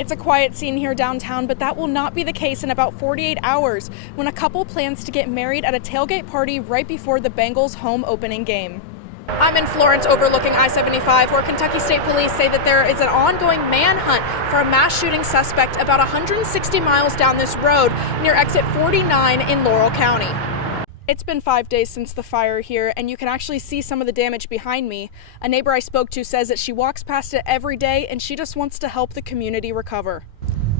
It's a quiet scene here downtown, but that will not be the case in about 48 hours when a couple plans to get married at a tailgate party right before the Bengals' home opening game. I'm in Florence overlooking I-75, where Kentucky State Police say that there is an ongoing manhunt for a mass shooting suspect about 160 miles down this road near exit 49 in Laurel County. It's been 5 days since the fire here, and you can actually see some of the damage behind me. A neighbor I spoke to says that she walks past it every day and she just wants to help the community recover.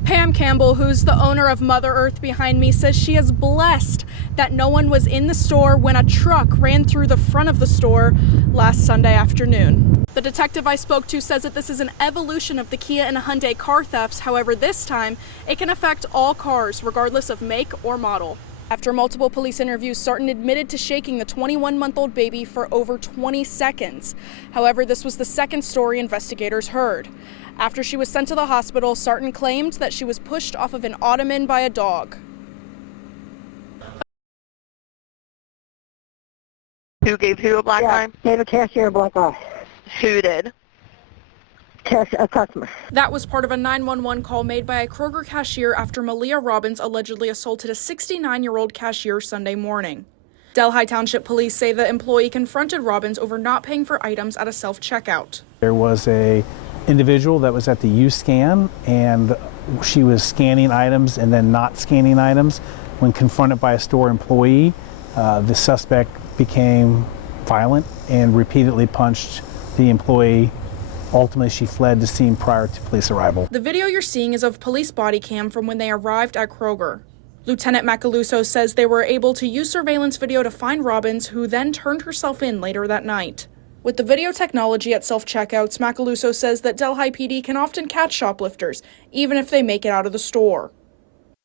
Pam Campbell, who's the owner of Mother Earth behind me, says she is blessed that no one was in the store when a truck ran through the front of the store last Sunday afternoon. The detective I spoke to says that this is an evolution of the Kia and Hyundai car thefts. However, this time it can affect all cars, regardless of make or model. After multiple police interviews, Sarton admitted to shaking the 21-month-old baby for over 20 seconds. However, this was the second story investigators heard. After she was sent to the hospital, Sarton claimed that she was pushed off of an ottoman by a dog. Who gave who a black eye? Gave a cashier a black eye. Who did? A customer. That was part of a 911 call made by a Kroger cashier after Malia Robbins allegedly assaulted a 69-year-old cashier Sunday morning. Delhi Township Police say the employee confronted Robbins over not paying for items at a self-checkout. There was a individual that was at the U-Scan, and she was scanning items and then not scanning items. When confronted by a store employee, the suspect became violent and repeatedly punched the employee. Ultimately, she fled the scene prior to police arrival. The video you're seeing is of police body cam from when they arrived at Kroger. Lieutenant Macaluso says they were able to use surveillance video to find Robbins, who then turned herself in later that night. With the video technology at self-checkouts, Macaluso says that Delhi PD can often catch shoplifters, even if they make it out of the store.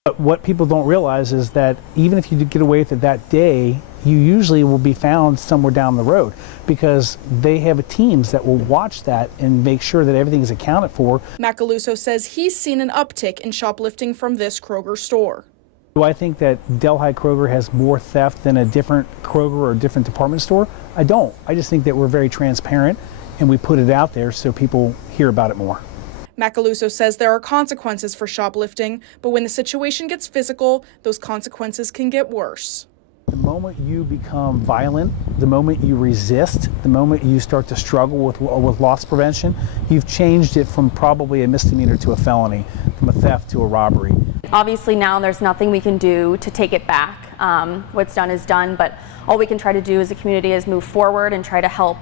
But what people don't realize is that even if you get away with it that day, you usually will be found somewhere down the road, because they have teams that will watch that and make sure that everything is accounted for. Macaluso says he's seen an uptick in shoplifting from this Kroger store. Do I think that Delhi Kroger has more theft than a different Kroger or a different department store? I don't. I just think that we're very transparent and we put it out there so people hear about it more. Macaluso says there are consequences for shoplifting, but when the situation gets physical, those consequences can get worse. The moment you become violent, the moment you resist, the moment you start to struggle with loss prevention, you've changed it from probably a misdemeanor to a felony, from a theft to a robbery. Obviously now there's nothing we can do to take it back. What's done is done, but all we can try to do as a community is move forward and try to help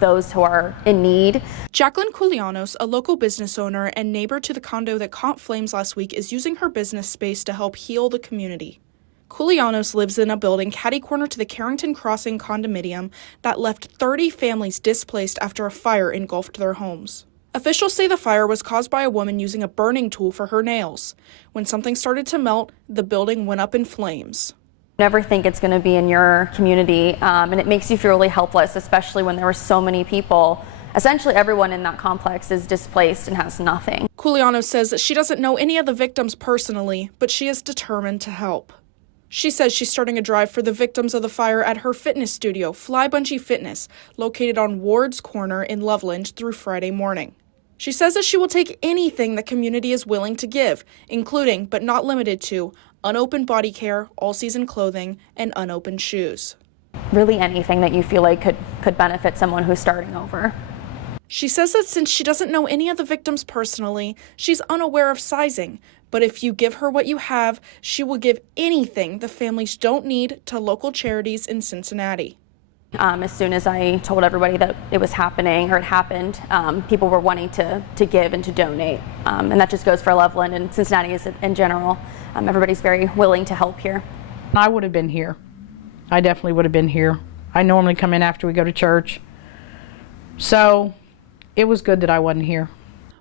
those who are in need. Jacqueline Culianos, a local business owner and neighbor to the condo that caught flames last week, is using her business space to help heal the community. Culianos lives in a building catty-corner to the Carrington Crossing condominium that left 30 families displaced after a fire engulfed their homes. Officials say the fire was caused by a woman using a burning tool for her nails. When something started to melt, the building went up in flames. Never think it's going to be in your community, and it makes you feel really helpless, especially when there were so many people. Essentially everyone in that complex is displaced and has nothing. Culianos says that she doesn't know any of the victims personally, but she is determined to help. She says she's starting a drive for the victims of the fire at her fitness studio, Fly Bungee Fitness, located on Ward's Corner in Loveland, through Friday morning. She says that she will take anything the community is willing to give, including, but not limited to, unopened body care, all-season clothing, and unopened shoes. Really anything that you feel like could benefit someone who's starting over. She says that since she doesn't know any of the victims personally, she's unaware of sizing. But if you give her what you have, she will give anything the families don't need to local charities in Cincinnati. As soon as I told everybody that it was happening, or it happened, people were wanting to give and to donate. And that just goes for Loveland and Cincinnati in general. Everybody's very willing to help here. I would have been here. I definitely would have been here. I normally come in after we go to church. So it was good that I wasn't here.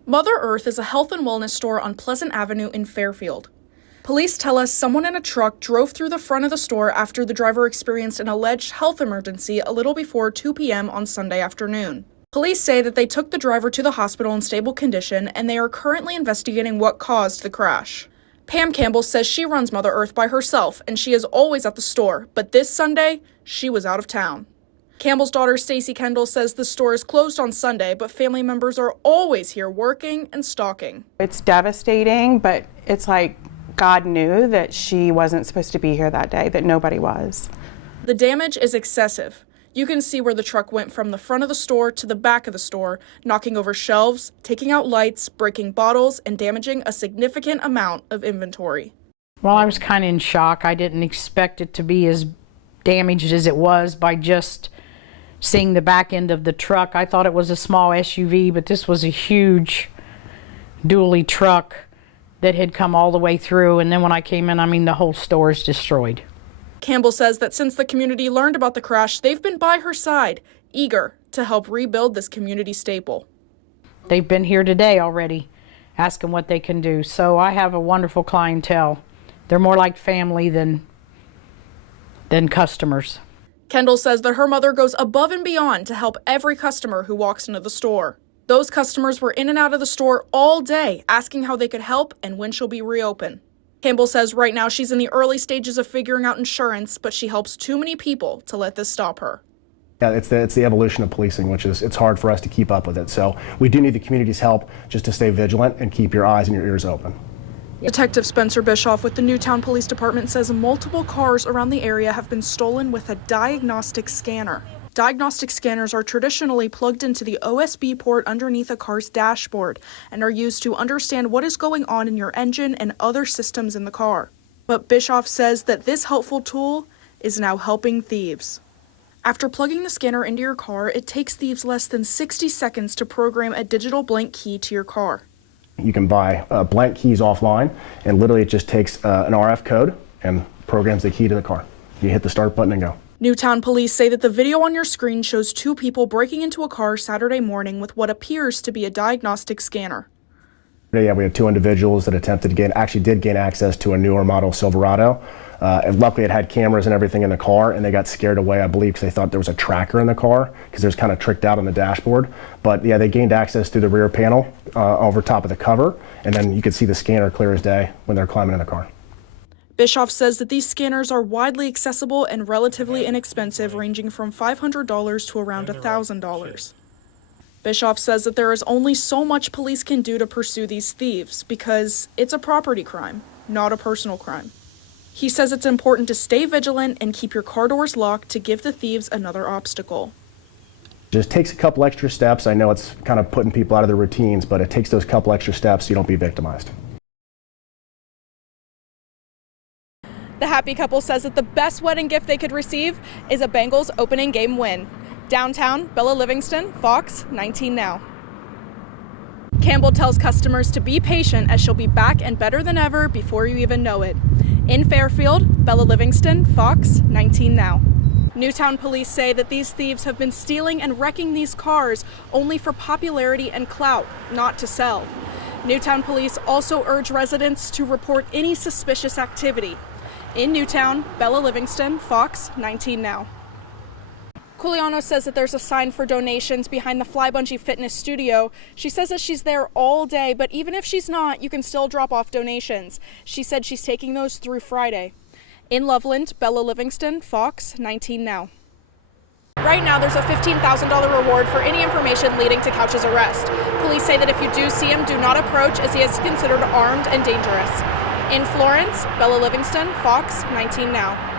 Mother Earth is a health and wellness store on Pleasant Avenue in Fairfield. Police tell us someone in a truck drove through the front of the store after the driver experienced an alleged health emergency a little before 2 p.m. on Sunday afternoon. Police say that they took the driver to the hospital in stable condition, and they are currently investigating what caused the crash. Pam Campbell says she runs Mother Earth by herself, and she is always at the store, but this Sunday, she was out of town. Campbell's daughter Stacy Kendall says the store is closed on Sunday, but family members are always here working and stocking. It's devastating, but it's like God knew that she wasn't supposed to be here that day, that nobody was. The damage is excessive. You can see where the truck went from the front of the store to the back of the store, knocking over shelves, taking out lights, breaking bottles, and damaging a significant amount of inventory. Well, I was kind of in shock. I didn't expect it to be as damaged as it was by just seeing the back end of the truck. I thought it was a small SUV, but this was a huge dually truck that had come all the way through. And then when I came in, I mean, the whole store is destroyed. Campbell says that since the community learned about the crash, they've been by her side, eager to help rebuild this community staple. They've been here today already, asking what they can do. So I have a wonderful clientele. They're more like family than customers. Kendall says that her mother goes above and beyond to help every customer who walks into the store. Those customers were in and out of the store all day, asking how they could help and when she'll be reopened. Campbell says right now she's in the early stages of figuring out insurance, but she helps too many people to let this stop her. Yeah, it's the evolution of policing, which is, it's hard for us to keep up with it. So we do need the community's help just to stay vigilant and keep your eyes and your ears open. Detective Spencer Bischoff with the Newtown Police Department says multiple cars around the area have been stolen with a diagnostic scanner. Diagnostic scanners are traditionally plugged into the OSB port underneath a car's dashboard and are used to understand what is going on in your engine and other systems in the car. But Bischoff says that this helpful tool is now helping thieves. After plugging the scanner into your car, it takes thieves less than 60 seconds to program a digital blank key to your car. You can buy blank keys offline, and literally it just takes an RF code and programs the key to the car. You hit the start button and go. Newtown police say that the video on your screen shows two people breaking into a car Saturday morning with what appears to be a diagnostic scanner. Yeah, we had two individuals that actually did gain access to a newer model Silverado. And luckily it had cameras and everything in the car, and they got scared away, I believe, because they thought there was a tracker in the car, because it was kind of tricked out on the dashboard. But yeah, they gained access through the rear panel over top of the cover, and then you could see the scanner clear as day when they're climbing in the car. Bischoff says that these scanners are widely accessible and relatively inexpensive, ranging from $500 to around $1,000. Bischoff says that there is only so much police can do to pursue these thieves because it's a property crime, not a personal crime. He says it's important to stay vigilant and keep your car doors locked to give the thieves another obstacle. Just takes a couple extra steps. I know it's kind of putting people out of their routines, but it takes those couple extra steps so you don't be victimized. The happy couple says that the best wedding gift they could receive is a Bengals opening game win. Downtown, Bella Livingston, Fox 19 Now. Campbell tells customers to be patient as she'll be back and better than ever before you even know it. In Fairfield, Bella Livingston, Fox 19 Now. Newtown police say that these thieves have been stealing and wrecking these cars only for popularity and clout, not to sell. Newtown police also urge residents to report any suspicious activity. In Newtown, Bella Livingston, Fox 19 Now. Culiano says that there's a sign for donations behind the Fly Bungee Fitness Studio. She says that she's there all day, but even if she's not, you can still drop off donations. She said she's taking those through Friday. In Loveland, Bella Livingston, Fox 19 Now. Right now, there's a $15,000 reward for any information leading to Couch's arrest. Police say that if you do see him, do not approach as he is considered armed and dangerous. In Florence, Bella Livingston, Fox 19 Now.